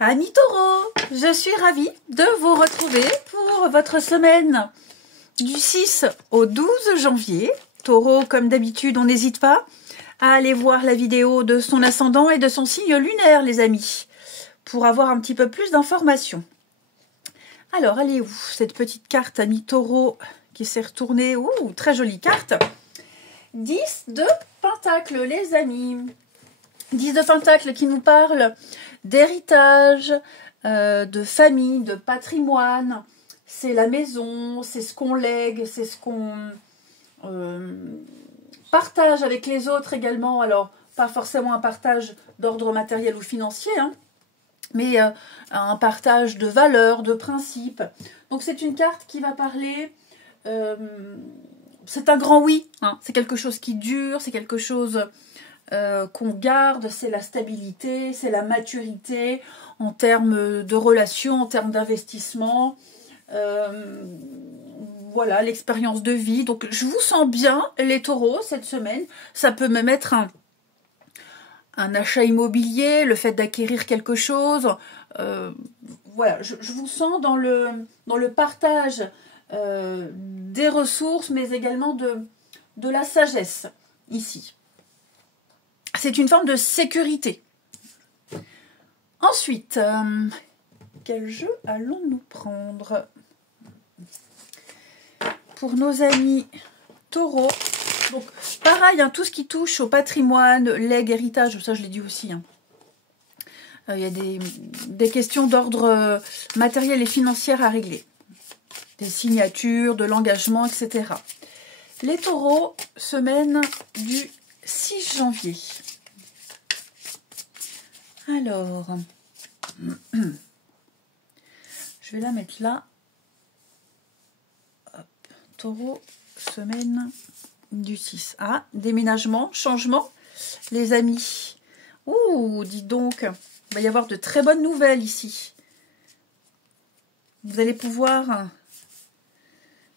Amis taureaux, je suis ravie de vous retrouver pour votre semaine du 6 au 12 janvier. Taureau, comme d'habitude, on n'hésite pas à aller voir la vidéo de son ascendant et de son signe lunaire, les amis, pour avoir un petit peu plus d'informations. Alors, allez où cette petite carte, amis taureaux, qui s'est retournée. Ouh, très jolie carte. 10 de Pentacles, les amis. 10 de Pentacles qui nous parle d'héritage, de famille, de patrimoine. C'est la maison, c'est ce qu'on lègue, c'est ce qu'on partage avec les autres également. Alors, pas forcément un partage d'ordre matériel ou financier, hein, mais un partage de valeurs, de principes. Donc, c'est une carte qui va parler... c'est un grand oui, hein, c'est quelque chose qui dure, c'est quelque chose... qu'on garde, c'est la stabilité, c'est la maturité en termes de relations, en termes d'investissement, voilà, l'expérience de vie. Donc je vous sens bien, les taureaux, cette semaine. Ça peut même être un achat immobilier, le fait d'acquérir quelque chose. Voilà, je vous sens dans le partage des ressources, mais également de la sagesse, ici. C'est une forme de sécurité. Ensuite, quel jeu allons-nous prendre pour nos amis taureaux? Donc, pareil, hein, tout ce qui touche au patrimoine, legs, héritage, ça je l'ai dit aussi. Hein. Il y a des questions d'ordre matériel et financier à régler. Des signatures, de l'engagement, etc. Les taureaux, semaine du 6 janvier. Alors, je vais la mettre là. Hop. Taureau, semaine du 6. Ah, déménagement, changement, les amis. Ouh, dis donc, il va y avoir de très bonnes nouvelles ici. Vous allez pouvoir...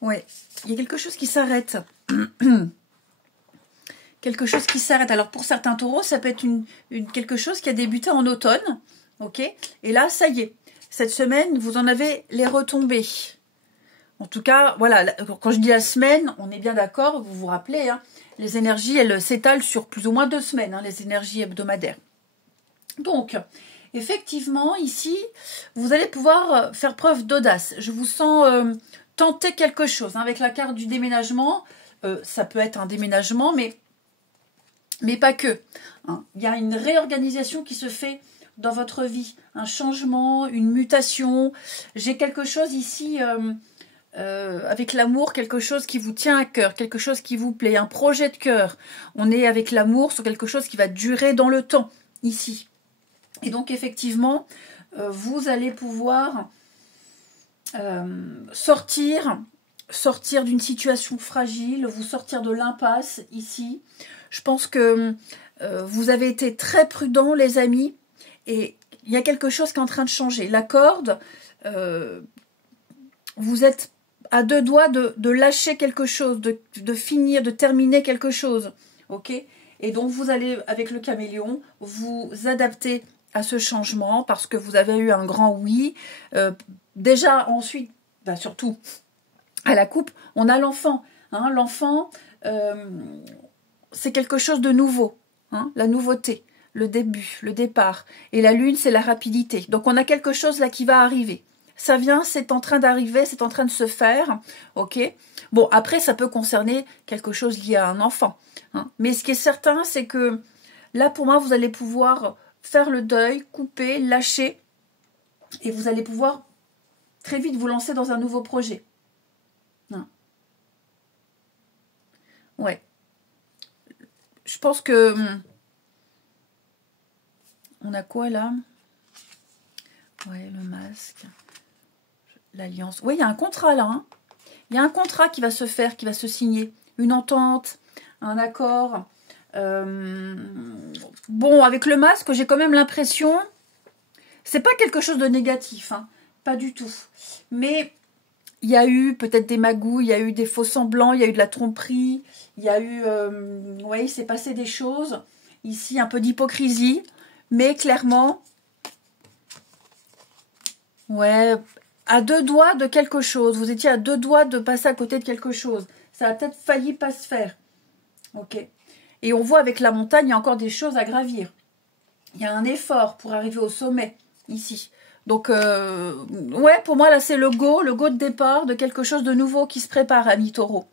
Ouais, il y a quelque chose qui s'arrête. Quelque chose qui s'arrête. Alors pour certains taureaux, ça peut être quelque chose qui a débuté en automne. Ok. Et là, ça y est. Cette semaine, vous en avez les retombées. En tout cas, voilà. Quand je dis la semaine, on est bien d'accord. Vous vous rappelez, hein, les énergies, elles s'étalent sur plus ou moins 2 semaines, hein, les énergies hebdomadaires. Donc, effectivement, ici, vous allez pouvoir faire preuve d'audace. Je vous sens tenter quelque chose. Hein, avec la carte du déménagement, ça peut être un déménagement, mais pas que. Hein. Il y a une réorganisation qui se fait dans votre vie. Un changement, une mutation. J'ai quelque chose ici avec l'amour, quelque chose qui vous tient à cœur, quelque chose qui vous plaît, un projet de cœur. On est avec l'amour sur quelque chose qui va durer dans le temps, ici. Et donc, effectivement, vous allez pouvoir sortir d'une situation fragile, vous sortir de l'impasse, ici. Je pense que vous avez été très prudents, les amis, et il y a quelque chose qui est en train de changer. La corde, vous êtes à 2 doigts de lâcher quelque chose, de finir, de terminer quelque chose. Ok? Et donc, vous allez, avec le caméléon, vous adapter à ce changement parce que vous avez eu un grand oui. Déjà, ensuite, ben surtout, à la coupe, on a l'enfant. Hein, l'enfant... c'est quelque chose de nouveau, hein, la nouveauté, le début, le départ. Et la lune, c'est la rapidité. Donc, on a quelque chose là qui va arriver. Ça vient, c'est en train d'arriver, c'est en train de se faire, ok. Bon, après, ça peut concerner quelque chose lié à un enfant. Hein. Mais ce qui est certain, c'est que là, pour moi, vous allez pouvoir faire le deuil, couper, lâcher, et vous allez pouvoir très vite vous lancer dans un nouveau projet. Hein. Ouais. Je pense que... On a quoi là? Ouais, le masque. L'alliance. Oui, il y a un contrat là. Hein. Il y a un contrat qui va se faire, qui va se signer. Une entente, un accord. Bon, avec le masque, j'ai quand même l'impression... C'est pas quelque chose de négatif. Hein. Pas du tout. Mais... il y a eu peut-être des magouilles, il y a eu des faux semblants, il y a eu de la tromperie, il y a eu... ouais, il s'est passé des choses. Ici, un peu d'hypocrisie. Mais clairement, Ouais, à deux doigts de quelque chose. Vous étiez à deux doigts de passer à côté de quelque chose. Ça a peut-être failli pas se faire. Ok. Et on voit avec la montagne, il y a encore des choses à gravir. Il y a un effort pour arriver au sommet, ici. Donc, ouais, pour moi, là, c'est le go de départ de quelque chose de nouveau qui se prépare, ami Taureau.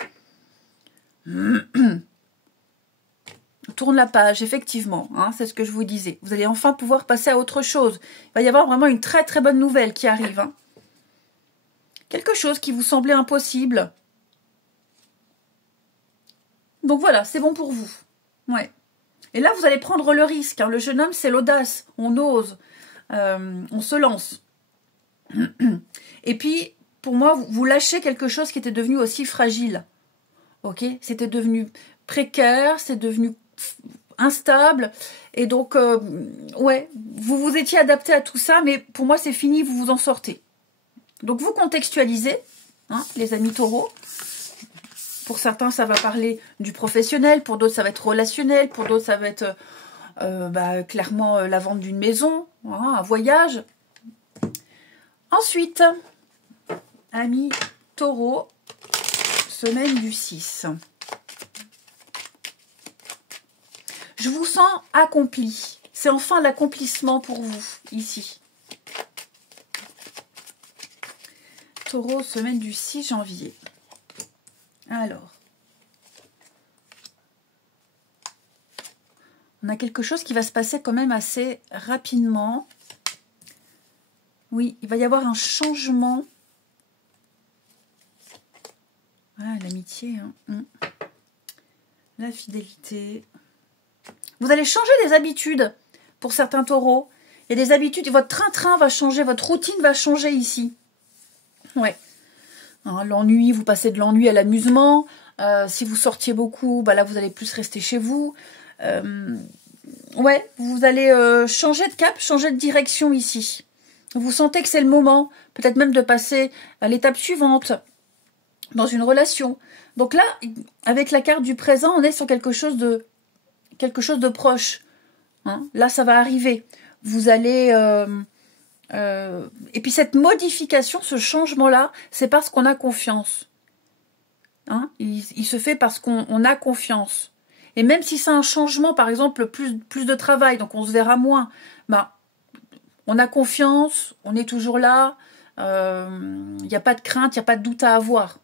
Tourne la page, effectivement, hein, c'est ce que je vous disais. Vous allez enfin pouvoir passer à autre chose. Il va y avoir vraiment une très très bonne nouvelle qui arrive. Hein. Quelque chose qui vous semblait impossible. Donc voilà, c'est bon pour vous. Ouais. Et là, vous allez prendre le risque. Hein. Le jeune homme, c'est l'audace. On ose. On se lance. Et puis, pour moi, vous lâchez quelque chose qui était devenu aussi fragile. Ok, c'était devenu précaire, c'est devenu instable. Et donc, ouais, vous vous étiez adapté à tout ça, mais pour moi, c'est fini, vous vous en sortez. Donc, vous contextualisez, hein, les amis taureaux. Pour certains, ça va parler du professionnel, pour d'autres, ça va être relationnel, pour d'autres, ça va être clairement la vente d'une maison, hein, un voyage. Ensuite, amis taureaux, semaine du 6. Je vous sens accompli. C'est enfin l'accomplissement pour vous, ici. Taureau, semaine du 6 janvier. Alors. On a quelque chose qui va se passer quand même assez rapidement. Oui, il va y avoir un changement. Ah, l'amitié. Hein. La fidélité. Vous allez changer les habitudes pour certains taureaux. Il y a des habitudes, votre train-train va changer, votre routine va changer ici. Ouais. Hein, l'ennui, vous passez de l'ennui à l'amusement. Si vous sortiez beaucoup, bah là, vous allez plus rester chez vous. Ouais, vous allez changer de cap, changer de direction ici. Vous sentez que c'est le moment, peut-être même de passer à l'étape suivante dans une relation. Donc là, avec la carte du présent, on est sur quelque chose de proche. Hein. Là, ça va arriver. Vous allez... et puis cette modification, ce changement-là, c'est parce qu'on a confiance. Hein. Il se fait parce qu'on a confiance. Et même si c'est un changement, par exemple, plus de travail, donc on se verra moins, bah, on a confiance, on est toujours là, il n'y a pas de crainte, il n'y a pas de doute à avoir.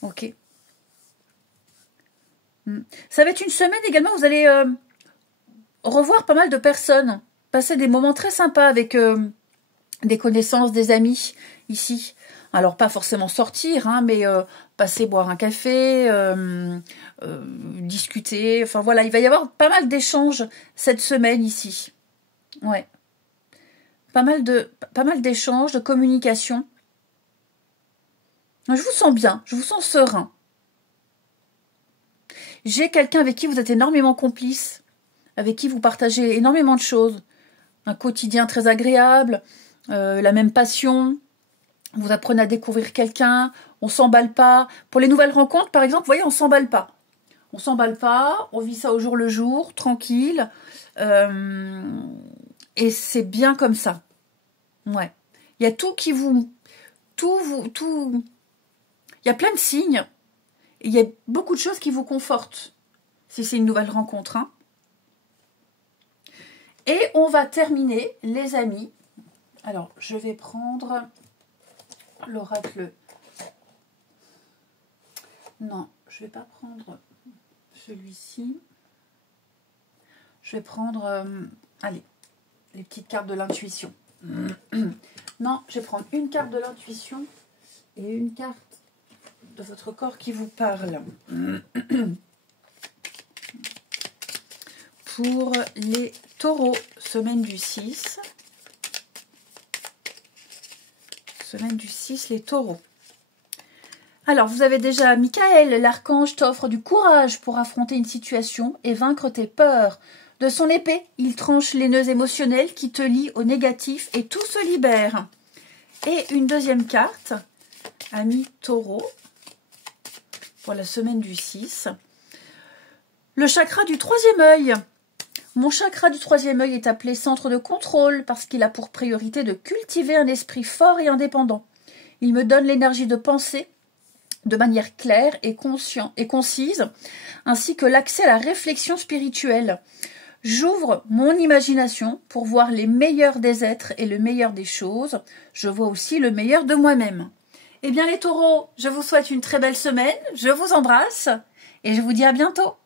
Ok. Ça va être une semaine également, vous allez revoir pas mal de personnes, passer des moments très sympas avec des connaissances, des amis, ici. Alors, pas forcément sortir, hein, mais passer boire un café, discuter. Enfin, voilà, il va y avoir pas mal d'échanges cette semaine ici. Ouais. Pas mal d'échanges, de communication. Je vous sens bien, je vous sens serein. J'ai quelqu'un avec qui vous êtes énormément complice, avec qui vous partagez énormément de choses. Un quotidien très agréable, la même passion. Vous apprenez à découvrir quelqu'un, on s'emballe pas. Pour les nouvelles rencontres, par exemple, vous voyez, on s'emballe pas. On s'emballe pas, on vit ça au jour le jour, tranquille. Et c'est bien comme ça. Ouais. Il y a tout qui vous... Il y a plein de signes. Il y a beaucoup de choses qui vous confortent. Si c'est une nouvelle rencontre. Hein. Et on va terminer, les amis. Alors, je vais prendre l'oracle. Non, je ne vais pas prendre celui-ci. Je vais prendre, allez, les petites cartes de l'intuition. Non, je vais prendre une carte de l'intuition et une carte de votre corps qui vous parle. Pour les taureaux, semaine du 6. Semaine du 6, les taureaux. Alors, vous avez déjà Michael, l'archange t'offre du courage pour affronter une situation et vaincre tes peurs. De son épée, il tranche les nœuds émotionnels qui te lient au négatif et tout se libère. Et une deuxième carte, ami taureau, pour la semaine du 6. Le chakra du troisième œil. Mon chakra du troisième œil est appelé centre de contrôle parce qu'il a pour priorité de cultiver un esprit fort et indépendant. Il me donne l'énergie de penser de manière claire et concise, ainsi que l'accès à la réflexion spirituelle. J'ouvre mon imagination pour voir les meilleurs des êtres et le meilleur des choses. Je vois aussi le meilleur de moi-même. Eh bien les taureaux, je vous souhaite une très belle semaine, je vous embrasse et je vous dis à bientôt.